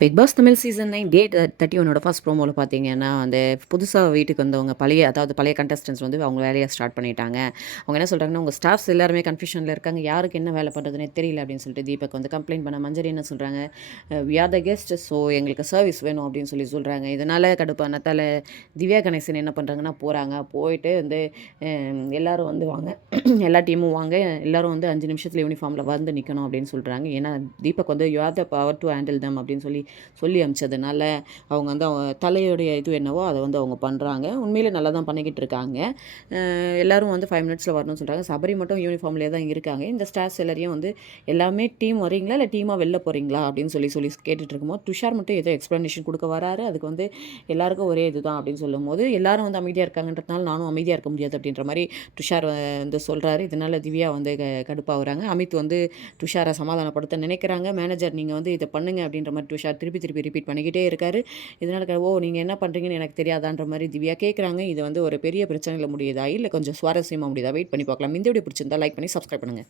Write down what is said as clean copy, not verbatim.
Big pass Tamil season 9 டே 31 first ப்ரோமோல பார்த்தீங்கன்னா, அந்த புதுசா வீட்டுக்கு வந்தவங்க பழைய கண்டஸ்டன்ட்ஸ் வந்து அவங்க வேலைய ஸ்டார்ட் பண்ணிட்டாங்க. அவங்க என்ன சொல்றாங்கன்னா, "உங்க ஸ்டாஃப்ஸ் எல்லாருமே கன்ஃப்யூஷன்ல இருக்காங்க. யாருக்கு என்ன வேலை பண்றதுன்னே தெரியல." அப்படின்னு சொல்லிட்டு தீபக் வந்து கம்ப்ளைண்ட் பண்ண, மஞ்சரி என்ன சொல்றாங்க, "we are the guest so எங்களுக்கு சர்வீஸ் வேணும்." அப்படின்னு சொல்றாங்க. இதனால கடுப்பானதால திவ்யா கணேசன் என்ன பண்றாங்கன்னா, போயிட்டு வந்து எல்லாரும் வந்து வாங்க, எல்லா டீமும் வாங்க, எல்லாரும் வந்து 5 நிமிஷத்துல யூனிஃபார்ம்ல வந்து நிக்கணும் அப்படின்னு சொல்றாங்க. ஏன்னா தீபக் வந்து "you have the power to handle them" அப்படின்னு சொல்லி சொல்லி அனுப்பிச்சதுனால, அவங்க வந்து தலையுடைய இது என்னவோ அத வந்து அவங்க பண்றாங்க. உண்மையிலே நல்லா தான் பண்ணிக்கிட்டு இருக்காங்க. எல்லாரும் வந்து 5 மினிட்ஸ்ல வரணும்னு சொல்றாங்க. சபரி மட்டும் யூனிஃபார்ம்லேயே தான் இருக்காங்க. இந்த ஸ்டார்ஸ் எல்லாரையும் வந்து எல்லாமே டீம் வரீங்களா? இல்ல டீமா வெளில போறீங்களா? அப்படின்னு சொல்லி சொல்லி கேட்டுட்டு இருக்கும்போது, துஷார் மட்டும் ஏதோ எக்ஸ்ப்ளனேஷன் குடுக்க வராரு. அதுக்கு வந்து எல்லாருக்கும் ஒரே இதுதான் அப்படின்னு சொல்லும்போது, எல்லாரும் வந்து அமைதியா இருக்காங்கன்றதுனால நானும் அமைதியா இருக்க முடியாது அப்படின்ற மாரி துஷார் வந்து சொல்றாரு. இதனால திவ்யா வந்து கடுப்பாவுறாங்க. அமித் வந்து துஷார சமாதானப்படுத்த நினைக்கிறாங்க. மேனேஜர் நீங்க வந்து இத பண்ணுங்க அப்படின்ற மாரி துஷார் திருப்பி திருப்பி ரிப்பீட் பண்ணிக்கிட்டே இருக்காரு. இதனால "ஓ! நீங்க என்ன பண்றீங்கன்னு எனக்கு தெரியாதான்ற?" மாரி திவ்யா கேட்குறாங்க. இது வந்து ஒரு பெரிய பிரச்சனையில முடியுதா? இல்ல கொஞ்சம் சுவாரஸ்யமா முடியுதா? வெயிட் பண்ணி பார்க்கலாம். இந்த வீடியோ பிடிச்சிருந்தா லைக் பண்ணி சப்ஸ்கிரைப் பண்ணுங்க.